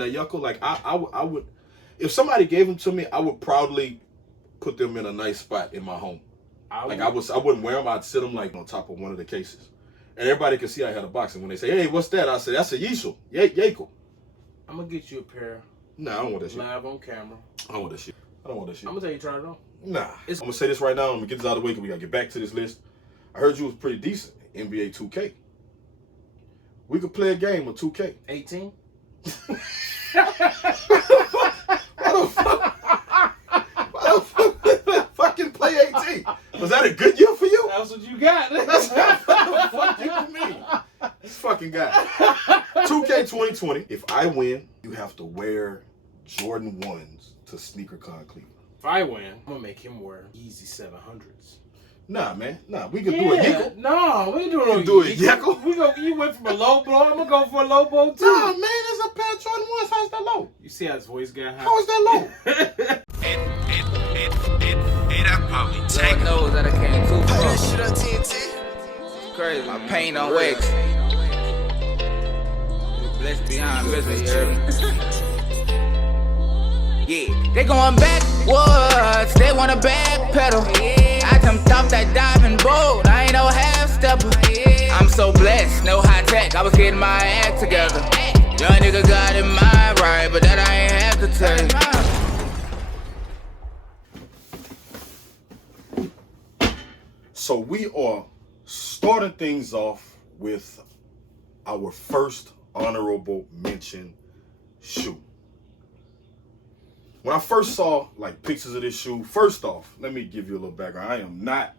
on that Yucko. Like I would, if somebody gave them to me, I would proudly put them in a nice spot in my home. I wouldn't wear them. I'd sit them like on top of one of the cases, and everybody could see I had a box. And when they say, "Hey, what's that?" I say, "That's a Yeezel, Yako." I'm gonna get you a pair. Nah, I don't want that shit. Live on camera. I don't want that shit. I don't want that shit. I'm gonna tell you, try it on. Nah. I'm gonna say this right now. I'm gonna get this out of the way because we gotta get back to this list. I heard you was pretty decent in NBA 2K. We could play a game of 2K. 18? Why the fuck fucking play 18? Was that a good year for you? That's what you got. That's what the fuck you mean. This fucking guy. 2K 2020. If I win, you have to wear Jordan 1s to SneakerCon Cleveland. If I win, I'm gonna make him wear Yeezy 700s. Nah, man. Nah, we can do a Yako. No, we ain't doing no do it Yako. You went from a low blow. I'm gonna go for a low blow too. Nah, man. There's a pair of Jordan 1s. How's that low? You see how his voice got high? How is that low? That probably take knows that I came too far. this shit on TNT. Crazy. My pain on wax. Blessed beyond measure, you heard me? Yeah, they going backwards. They want to backpedal. I jumped off that diving boat. I ain't no half stepper. I'm so blessed, no high tech. I was getting my act together. Young nigga got in my right, but that I ain't have to tell you. So we are starting things off with our first honorable mention shoe. When I first saw like pictures of this shoe, first off, let me give you a little background. I am not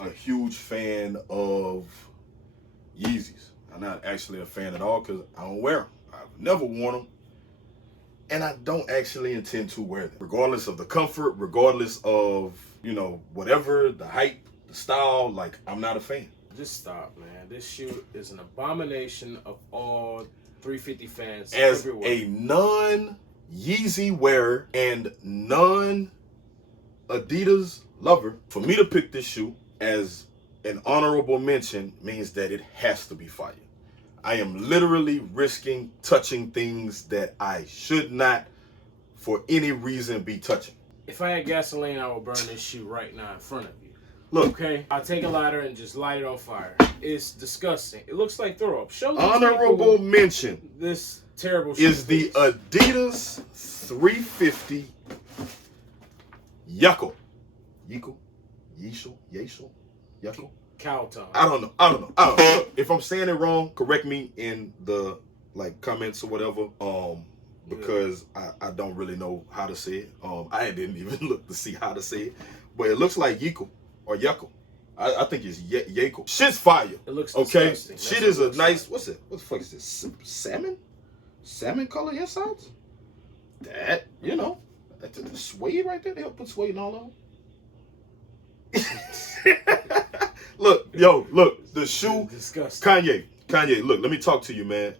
a huge fan of Yeezys. I'm not actually a fan at all because I don't wear them. I've never worn them. And I don't actually intend to wear them. Regardless of the comfort, regardless of, whatever, the hype, the style, like, I'm not a fan. Just stop, man. This shoe is an abomination of all 350 fans As everywhere. a non-Yeezy wearer and non-Adidas lover, for me to pick this shoe as an honorable mention means that it has to be fire. I am literally risking touching things that I should not, for any reason, be touching. If I had gasoline, I would burn this shoe right now in front of you. Look, Okay, I'll take a lighter and just light it on fire. It's disgusting. It looks like throw up. Show these honorable people mention this terrible shoe. is the Adidas 350 Yucko. Yeezel? Yucko? cow tongue. I don't know. Look, if I'm saying it wrong, correct me in the comments or whatever. Because I don't really know how to say it. I didn't even look to see how to say it, but it looks like Yeekel or Yucko. I think it's Yako. Shit's fire. It looks okay. disgusting. Shit is a nice. What's it? What the fuck is this? Salmon color insides. That the suede right there. They help put suede in all of them. Look, the shoe. Disgusting. Kanye, look, let me talk to you, man.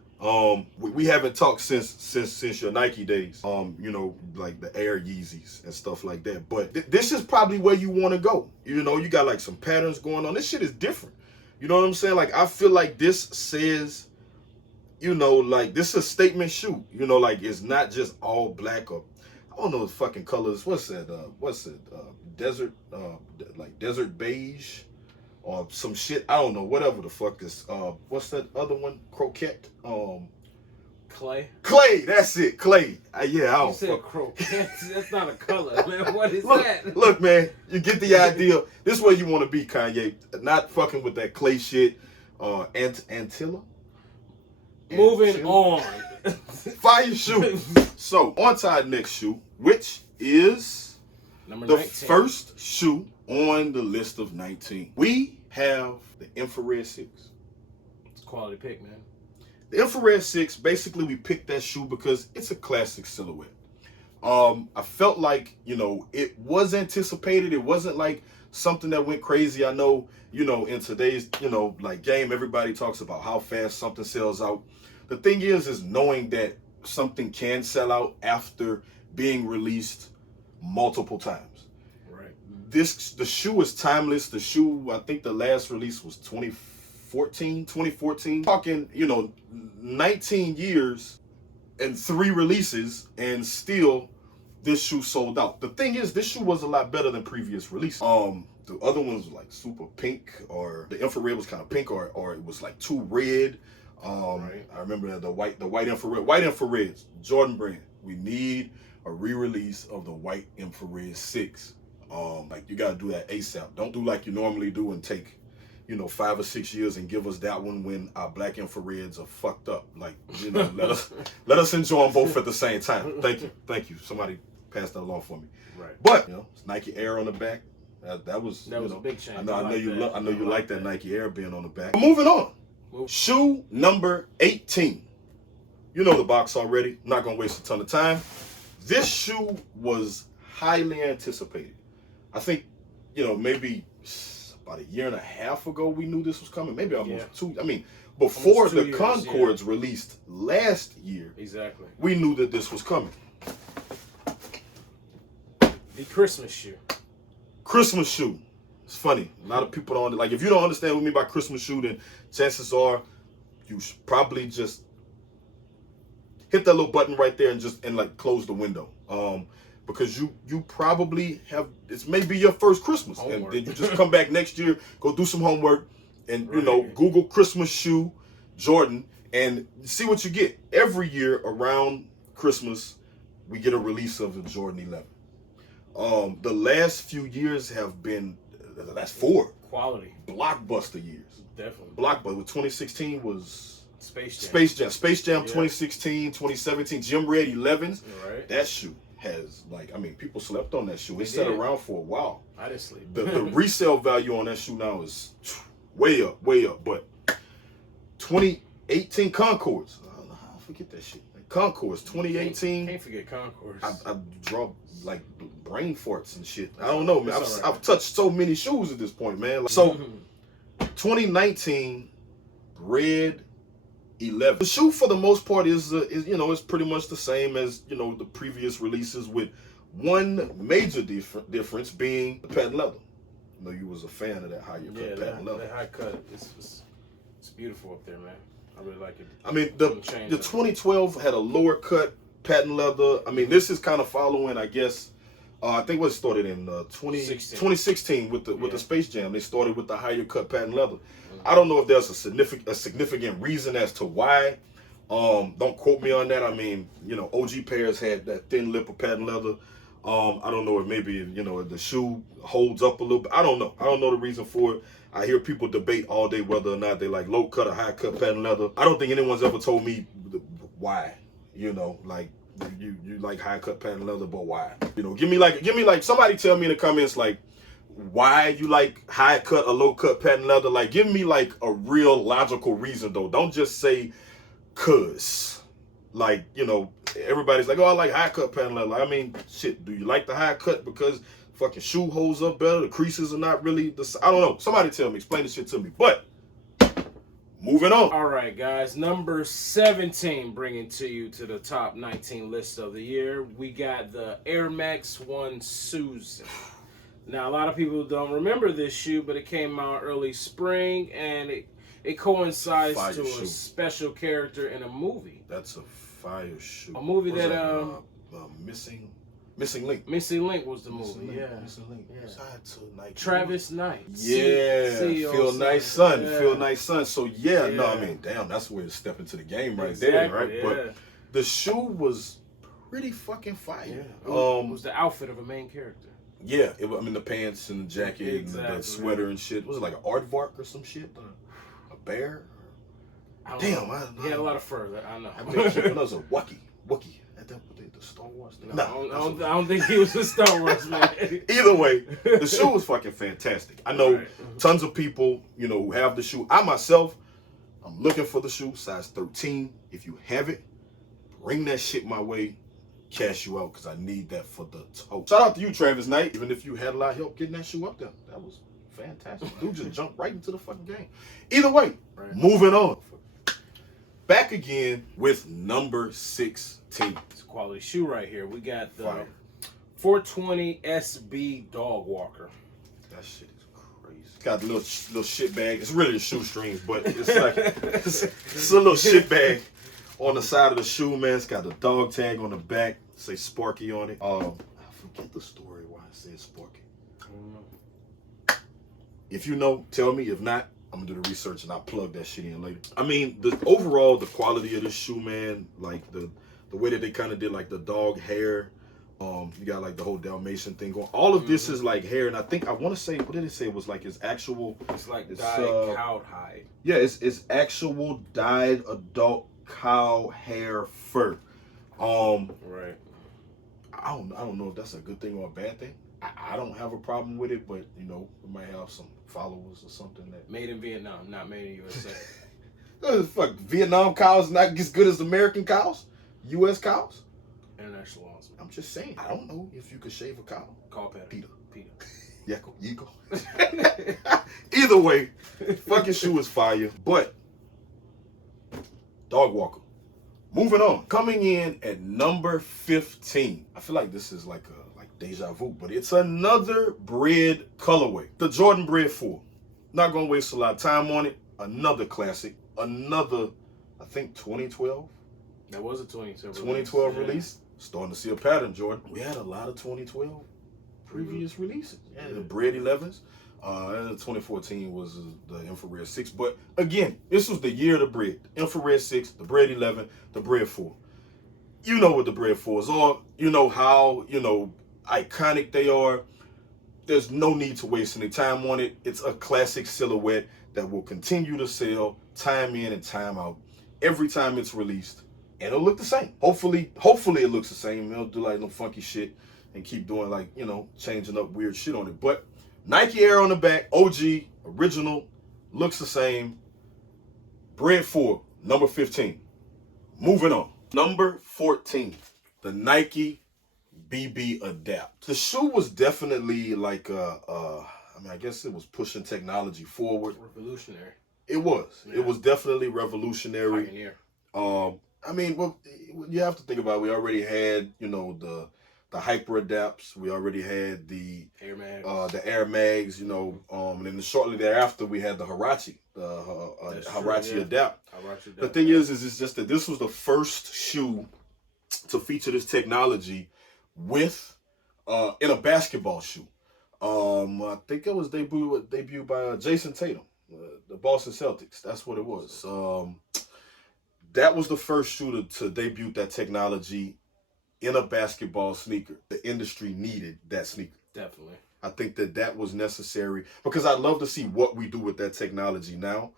We haven't talked since your Nike days. Like the Air Yeezys and stuff like that. But this is probably where you want to go. You got like some patterns going on. This shit is different. You know what I'm saying? Like I feel like this says, like this is a statement shoe. Like it's not just all black or I don't know the fucking colors. What's that? Desert, like desert beige. Or some shit, I don't know, whatever the fuck this, what's that other one? Croquette? Clay. Clay, that's it, Clay. I You don't said fuck. croquette. That's not a color, man. What is that? Look, man, you get the idea. This is where you want to be, Kanye. Not fucking with that Clay shit. Antilla? Moving on. Fire shoe. So, on to our next shoe, which is Number the 19. first shoe on the list of 19. We have the Infrared 6. It's a quality pick, man. The Infrared 6, basically we picked that shoe because it's a classic silhouette. I felt like, it was anticipated. It wasn't like something that went crazy. I know, in today's, game, everybody talks about how fast something sells out. The thing is knowing that something can sell out after being released multiple times. The shoe is timeless. The shoe, I think the last release was 2014. Talking, 19 years and 3 releases, and still this shoe sold out. The thing is, this shoe was a lot better than previous releases. The other ones were like super pink, or the infrared was kind of pink, or it was like too red. Right. I remember the white infrareds, Jordan brand. We need a re-release of the white infrared 6. Like, you gotta do that ASAP. Don't do like you normally do and take, 5 or 6 years and give us that one when our black infrareds are fucked up. Like, let us enjoy them both at the same time. Thank you. Somebody passed that along for me. Right. But it's Nike Air on the back. That was a big change. I know you like that Nike Air being on the back. Moving on. Shoe number 18. You know the box already. Not gonna waste a ton of time. This shoe was highly anticipated. I think, maybe about a year and a half ago we knew this was coming. Maybe almost 2. I mean, before the Concords released last year, exactly, we knew that this was coming. The Christmas shoe. Christmas shoe. It's funny. A lot of people don't like. If you don't understand what I mean by Christmas shoe, then chances are you should probably just hit that little button right there and like close the window. Because you probably have, it's maybe your first Christmas, homework. And then you just come back next year, go do some homework, and Google Christmas shoe Jordan and see what you get. Every year around Christmas, we get a release of the Jordan 11. The last few years have been, the last 4 quality blockbuster years. Definitely. Blockbuster. 2016 was Space Jam. Space Jam 2016, 2017, Gym Red 11s. Right. That shoe has, people slept on that shoe. It sat around for a while. I didn't sleep. The resale value on that shoe now is way up. But 2018 Concords. I don't know how I forget that shit. Concords, 2018. Can't forget Concords. I draw like brain farts and shit. I don't know, man. I've touched so many shoes at this point, man. So 2019 Red 11. The shoe for the most part is pretty much the same as the previous releases, with one major difference being the patent leather. I know you was a fan of that higher cut patent leather. That high cut, it's beautiful up there, man. I really like it. I mean, the 2012 had a lower cut patent leather. I mean, this is kind of following, I guess. I think what started in 2016 with the Space Jam. They started with the higher cut patent leather. I don't know if there's a significant reason as to why. Don't quote me on that. I mean, OG pairs had that thin lip of patent leather. I don't know if maybe the shoe holds up a little bit. I don't know. I don't know the reason for it. I hear people debate all day whether or not they like low cut or high cut patent leather. I don't think anyone's ever told me why. You like high cut patent leather, but why? Give me like somebody tell me in the comments like why you like high cut or low cut patent leather. Like, give me like a real logical reason though. Don't just say cause. Like, everybody's like, oh, I like high cut patent leather. I mean, shit, do you like the high cut because fucking shoe holds up better? The creases are not really I don't know. Somebody tell me, explain this shit to me. But moving on. All right, guys. Number 17, bringing to the top 19 list of the year. We got the Air Max 1 Susan. Now, a lot of people don't remember this shoe, but it came out early spring, and it coincides to a special character in a movie. That's a fire shoe. A movie that Missing Link. Missing Link was the movie. Missing Link. Yeah. Travis Knight. Yeah. Feel Nice Son. Yeah. Feel Nice Son. So no, I mean, damn, that's where it's step into the game right there, right? Yeah. But the shoe was pretty fucking fire. Yeah. It was the outfit of a main character. Yeah, the pants and the jacket and the sweater and shit. Was it like an aardvark or some shit? A bear? Damn, he had a lot of fur. I know. I think he was a Wookiee. The Star Wars thing. No, I don't think he was a Star Wars man. Either way, the shoe was fucking fantastic. I know tons of people, who have the shoe. I myself, I'm looking for the shoe, size 13. If you have it, bring that shit my way. Cash you out, because I need that for the toe. Shout out to you, Travis Knight. Even if you had a lot of help getting that shoe up there, that was fantastic. Dude just jumped right into the fucking game. Either way, moving on. Back again with number 16. It's a quality shoe right here. We got the 420 SB Dog Walker. That shit is crazy. It's got a little shit bag. It's really a shoestrings, but it's like it's a little shit bag On the side of the shoe, man, it's got the dog tag on the back. Say Sparky on it. I forget the story why it says Sparky. I don't know. If you know, tell me. If not, I'm gonna do the research and I'll plug that shit in later. I mean, the overall, the quality of this shoe, man, like the way that they kind of did like the dog hair. You got like the whole Dalmatian thing going. All of this is like hair, and I think I want to say, what did it say? It was like it's actual. It's like dyed cow hide. Yeah, it's actual dyed adult cow hair fur. Right. I don't know if that's a good thing or a bad thing. I don't have a problem with it, but you know, we might have some followers or something that Made in Vietnam, not made in USA. fuck, Vietnam cows not as good as American cows, U.S. cows. International laws. I'm just saying, I don't know if you could shave a cow. Call Peter. Peter. Peter. Yeko. Either way, fucking shoe is fire. But dog walker. Moving on. Coming in at number 15. I feel like this is like deja vu, but it's another Bred colorway. The Jordan Bred 4. Not gonna waste a lot of time on it. Another classic. Another, I think 2012. That was a 2012 2012 release. Starting to see a pattern, Jordan. We had a lot of 2012 previous releases. Yeah, the Bred 11s. And the 2014 was the Infrared 6. But again, this was the year of the Bred. Infrared 6, the Bred 11, the Bred 4. You know what the Bred 4s are. You know how, iconic they are. There's no need to waste any time on it. It's a classic silhouette that will continue to sell time in and time out. Every time it's released. And it'll look the same. Hopefully it looks the same. It'll do like no funky shit and keep doing like, changing up weird shit on it. But Nike Air on the back, OG, original, looks the same. Bred 4, number 15. Moving on. Number 14, the Nike BB Adapt. The shoe was definitely like I guess it was pushing technology forward. Revolutionary. It was. Yeah. It was definitely revolutionary. Pioneer. Well, you have to think about it. We already had, the Hyper Adapts. We already had the Air Mags. the Air Mags, and then shortly thereafter we had the Huarache, Huarache Adapt. The thing is it's just that this was the first shoe to feature this technology with in a basketball shoe. I think it was debuted by Jason Tatum, the Boston Celtics. That's what it was. That was the first shoe to debut that technology in a basketball sneaker. The industry needed that sneaker. Definitely. I think that was necessary because I'd love to see what we do with that technology now,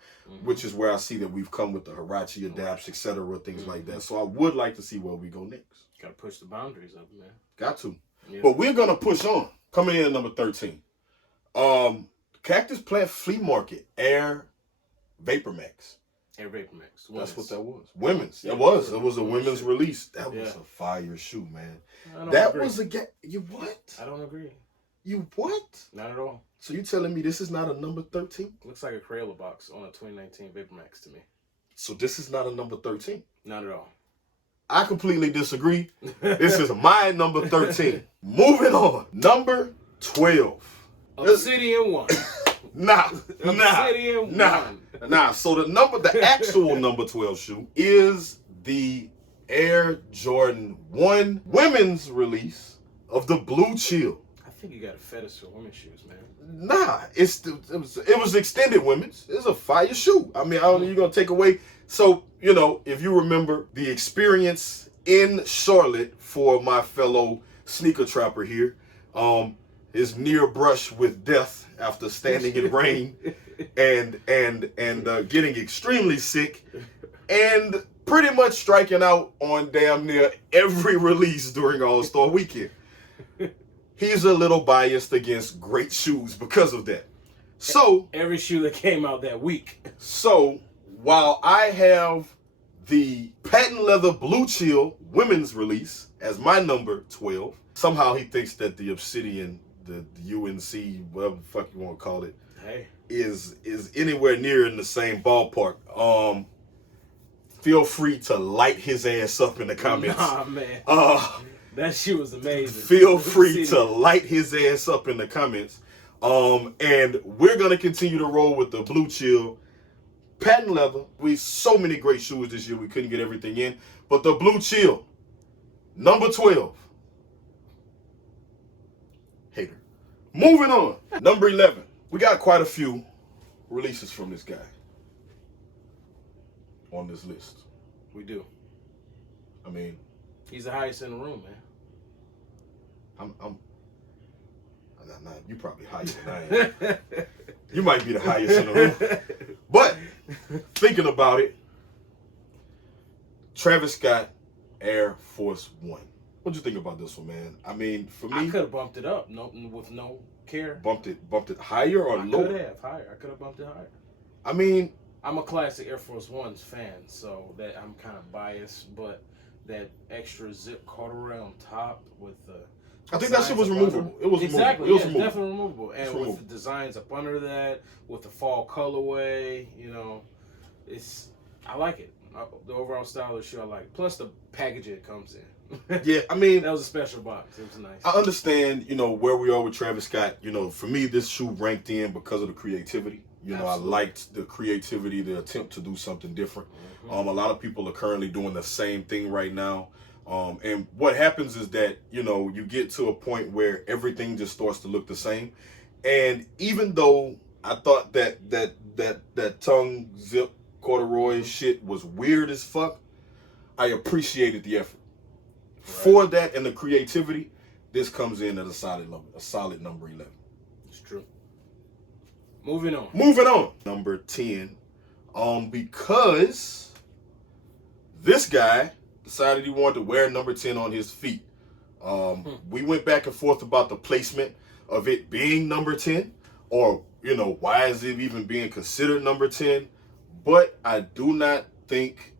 which is where I see that we've come with the Huarache Adapts, etc., things like that. So I would like to see where we go next. Got to push the boundaries up, man. Got to. Yeah. But we're going to push on. Coming in at number 13. Cactus Plant Flea Market Air Vapor Max. Air Vapor Max. That's what that was. Women's. It was a women's release. That was a fire shoe, man. That was you what? I don't agree. You what? Not at all. So you telling me this is not a number 13? Looks like a Crayola box on a 2019 Vapor Max to me. So this is not a number 13? Not at all. I completely disagree. This is my number 13. Moving on. Number 12. Obsidian 1. Nah. So the actual number 12 shoe is the Air Jordan 1 women's release of the Blue Chill. I think you got a fetish for women's shoes, man. Nah, it was extended women's. It's a fire shoe. I mean, I don't know, you're gonna take away. So, if you remember the experience in Charlotte for my fellow sneaker trapper here, his near brush with death after standing in rain and getting extremely sick and pretty much striking out on damn near every release during All-Star Weekend. He's a little biased against great shoes because of that. So every shoe that came out that week. So while I have the patent leather Blue Chill women's release as my number 12, somehow he thinks that the Obsidian, the UNC, whatever the fuck you want to call it, is anywhere near in the same ballpark. Feel free to light his ass up in the comments. Nah, man. That shoe was amazing. Feel free to light his ass up in the comments. And we're going to continue to roll with the Blue Chill patent leather. We so many great shoes this year, we couldn't get everything in. But the Blue Chill, number 12. Hater. Moving on. Number 11. We got quite a few releases from this guy on this list. We do. I mean, He's the highest in the room, man. you probably higher than I am. You might be the highest in the room. But thinking about it, Travis Scott, Air Force One. What'd you think about this one, man? I mean, for I me, could have bumped it up, with no care. bumped it higher or I lower? could have higher. I could have bumped it higher. I mean, I'm a classic Air Force One's fan, so that I'm kind of biased, but that extra zip corduroy on top with the I think that shit was designs up removable. under- It was exactly, removable. It was yeah, removable. definitely removable. And It's with removable. the designs up under that, with the fall colorway, I like it. The overall style of the shoe, I like it. Plus the packaging it comes in. Yeah, I mean, That was a special box. It was nice. I understand, where we are with Travis Scott. For me, this shoe ranked in because of the creativity. Absolutely. I liked the creativity, the attempt to do something different. Mm-hmm. A lot of people are currently doing the same thing right now. And what happens is that, you get to a point where everything just starts to look the same. And even though I thought that tongue zip corduroy shit was weird as fuck, I appreciated the effort. For that and the creativity, this comes in at a solid number 11. It's true. Moving on. Moving on. Number 10. Because this guy decided he wanted to wear number 10 on his feet. We went back and forth about the placement of it being number 10, or, why is it even being considered number 10? But I do not think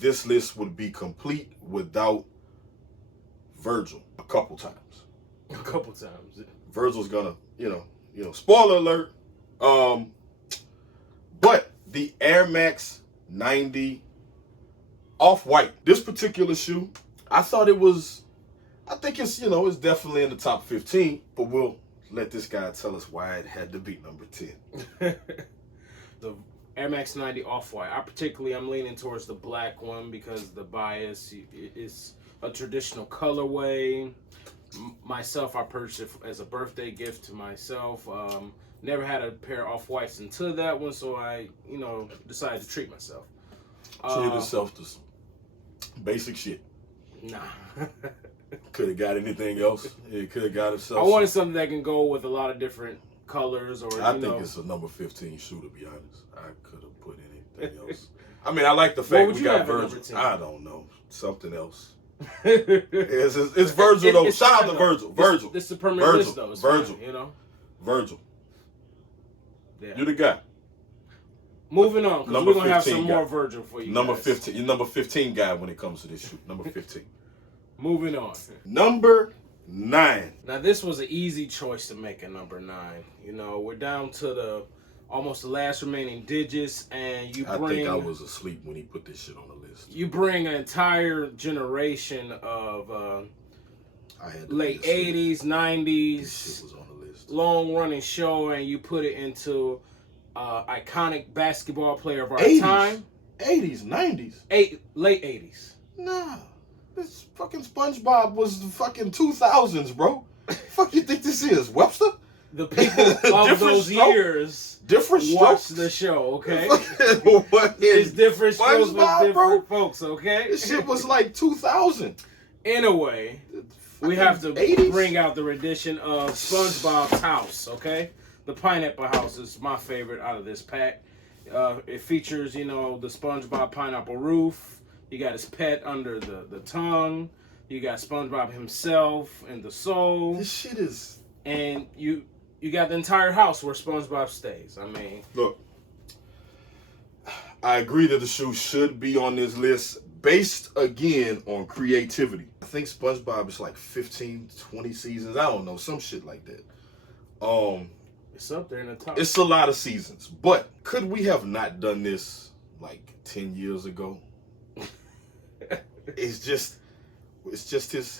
this list would be complete without Virgil a couple times. A couple times. Virgil's gonna, spoiler alert. But the Air Max 90 Off-White, this particular shoe, I think it's, it's definitely in the top 15, but we'll let this guy tell us why it had to be number 10. The Air Max 90 Off-White. I'm leaning towards the black one because the bias is a traditional colorway. Myself, I purchased it as a birthday gift to myself. Never had a pair of Off-Whites until that one, so I, decided to treat myself. Treat yourself to some basic shit. Nah. Could have got anything else. It could have got himself. I wanted something that can go with a lot of different colors, or I think it's a number 15 shoe, to be honest. I could have put anything else. I mean, I like the fact would we you got have at number Virgil. 10? I don't know. Something else. It's Virgil, though. Shout out to Virgil. Virgil. This is a permanent Virgil. list, though. It's Virgil. fine, Virgil. Yeah. You're the guy. Moving on, because Number we're going to have 15 some guy. more Virgil for you Number guys. 15. You're number 15 guy when it comes to this shoe. Number 15. Moving on. Number 9. Now, this was an easy choice to make at number 9. We're down to almost the last remaining digits, and I think I was asleep when he put this shit on the list. you bring an entire generation of I had to late be asleep. 80s, This shit 90s, was on the list. long-running show, and you put it into iconic basketball player of our 80s. time. 80s, 90s. Late 80s. Nah. This fucking SpongeBob was the fucking 2000s, bro. Fuck you think this is? Webster? The people of Different those stroke. years Different watch strokes? the show, okay? What It's is different strokes with SpongeBob, different bro? folks, okay? This shit was like 2000. Anyway, we have to 80s? bring out the rendition of SpongeBob's house, okay? The Pineapple House is my favorite out of this pack. It features, the SpongeBob pineapple roof. You got his pet under the tongue. You got SpongeBob himself and the soul. This shit is... And you got the entire house where SpongeBob stays. I mean... Look, I agree that the shoe should be on this list based, again, on creativity. I think SpongeBob is like 15, 20 seasons. I don't know, some shit like that. It's up there in the top. It's a lot of seasons. But could we have not done this like 10 years ago? It's just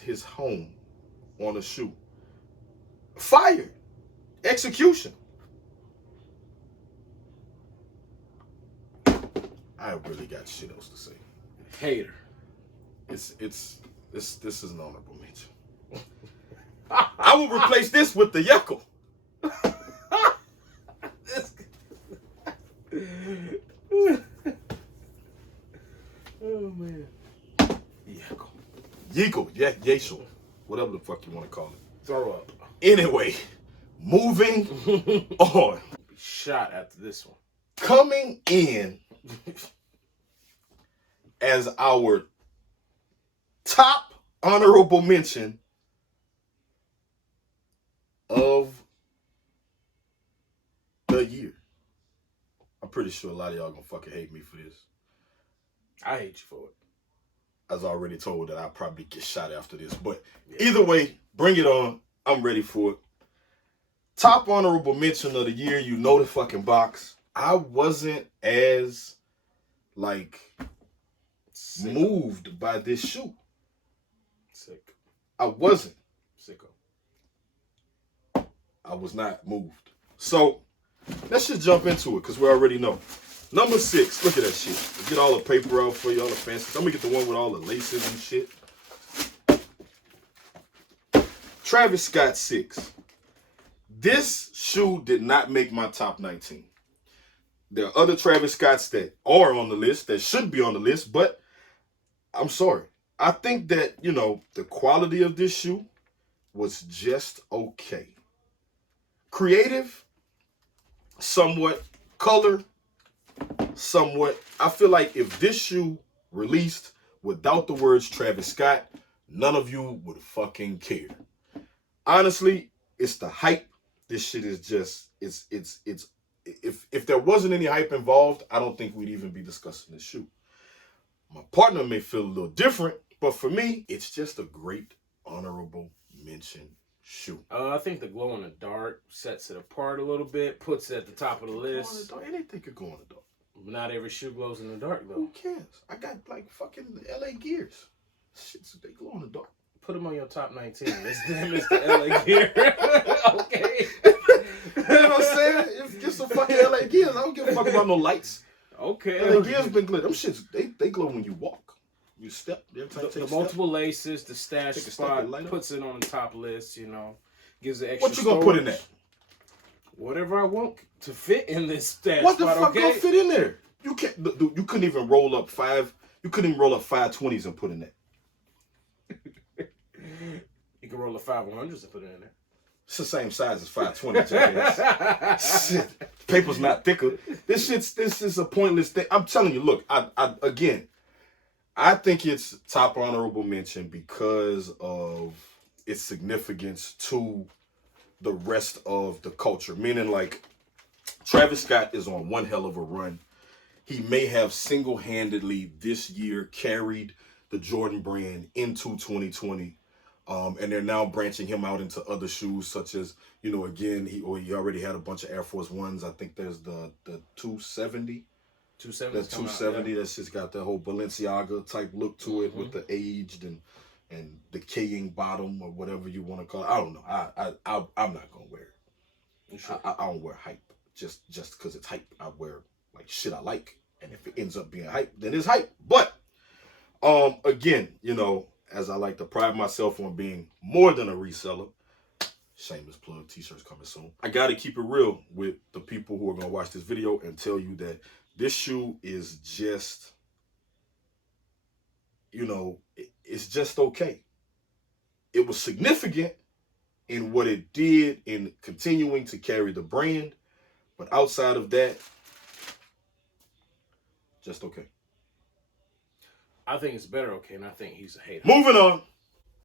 his home on a shoe. Fire. Execution. I really got shit else to say. Hater. This is an honorable mention. I will replace this with the Yeckle. Oh man. Yeckle. Yeagle. Yeşil. Whatever the fuck you want to call it. Throw up. Anyway, moving on. Be shot after this one. Coming in as our top honorable mention of the year. I'm pretty sure a lot of y'all gonna fucking hate me for this. I hate you for it. I was already told that I'll probably get shot after this. But either way, bring it on. I'm ready for it. Top honorable mention of the year. You know the fucking box. I wasn't as, like, moved by this shoe. Sick. I wasn't. Sicko. I was not moved. So, let's just jump into it, because we already know. Number 6. Look at that shit. Let's get all the paper out for you, all the fancy. I'm going to get the one with all the laces and shit. Travis Scott 6. This shoe did not make my top 19. There are other Travis Scotts that are on the list, that should be on the list, but I'm sorry. I think that, you know, the quality of this shoe was just okay. Creative, somewhat. Color, somewhat. I feel like if this shoe released without the words Travis Scott, none of you would fucking care. Honestly, it's the hype. This shit is just, if there wasn't any hype involved, I don't think we'd even be discussing this shoe. My partner may feel a little different, but for me, it's just a great honorable mention shoe. I think the glow in the dark sets it apart a little bit, puts it at the top of the list. Anything could go in the dark. Not every shoe glows in the dark though. Who cares? I got like fucking LA Gears. Shit, they glow in the dark. Put them on your top 19. It's the LA Gear. Okay. You know what I'm saying? If get some fucking LA Gears, I don't give a fuck about no lights. Okay. LA Gears been glitter. Them shits, they glow when you walk. You step. Every time you take The a step. multiple laces, the stash Take a step spot, and light up. puts it on the top list, you know. Gives it extra What you gonna put in storage. that? Whatever I want to fit in this stash What the spot, fuck okay? gonna fit in there? You can't. You couldn't even roll up 520s and put in that. You can roll a 500s and put it in there. It's the same size as 520, jackass. Shit. Paper's not thicker. This is a pointless thing. I'm telling you, look, I think it's top honorable mention because of its significance to the rest of the culture. Meaning, like, Travis Scott is on one hell of a run. He may have single-handedly this year carried the Jordan brand into 2020. And they're now branching him out into other shoes, such as, you know, again, he already had a bunch of Air Force Ones. I think there's the 270. 270. That's 270. That's just got that whole Balenciaga type look to it with the aged and decaying bottom or whatever you want to call it. I don't know. I'm not gonna wear it. Sure. I don't wear hype just because it's hype. I wear like shit I like, and if it ends up being hype, then it's hype. But again, you know, as I like to pride myself on being more than a reseller, shameless plug, t-shirts coming soon. I got to keep it real with the people who are going to watch this video and tell you that this shoe is just, you know, it's just okay. It was significant in what it did in continuing to carry the brand, but outside of that, just okay. I think it's better okay, and I think he's a hater. Moving on.